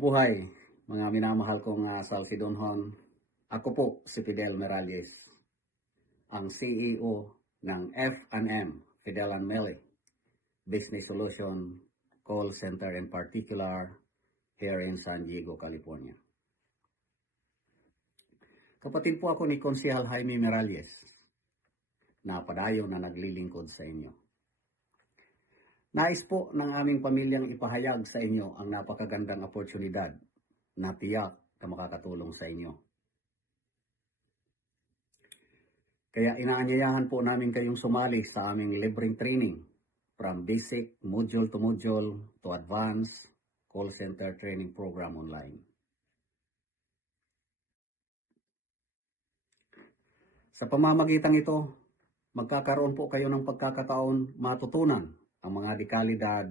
Mabuhay, mga minamahal kong Salsidonhon. Ako po si Fidel Meralles, ang CEO ng F&M, Fidel and Meli, Business Solution Call Center in particular here in San Diego, California. Kapatid po ako ni Konsehal Jaime Meralles, na padayon na naglilingkod sa inyo. Nais po ng aming pamilyang ipahayag sa inyo ang napakagandang oportunidad na tiyak na makakatulong sa inyo. Kaya inaanyayahan po namin kayong sumali sa aming libreng training from basic, module to advanced call center training program online. Sa pamamagitan ito, magkakaroon po kayo ng pagkakataon matutunan ang mga dekalidad,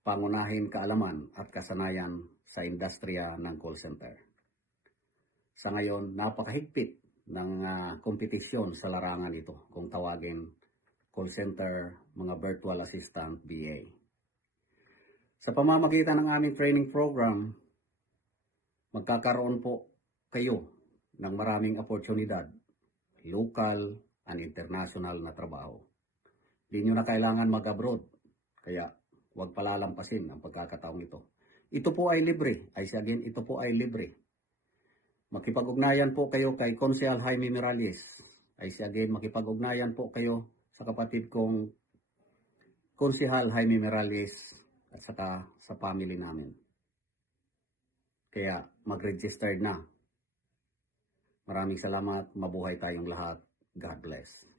pangunahin kaalaman at kasanayan sa industriya ng call center. Sa ngayon, napakahigpit ng kompetisyon sa larangan ito kung tawagin call center, mga virtual assistant, BA. Sa pamamagitan ng aming training program, magkakaroon po kayo ng maraming oportunidad, local and international na trabaho. Hindi nyo na kailangan mag-abroad, kaya huwag palalampasin ang pagkakataong ito. Ito po ay libre. Ito po ay libre. Makipag-ugnayan po kayo kay Konsehal Jaime Meralles. Makipag-ugnayan po kayo sa kapatid kong Konsehal Jaime Meralles at saka sa family namin. Kaya mag-register na. Maraming salamat. Mabuhay tayong lahat. God bless.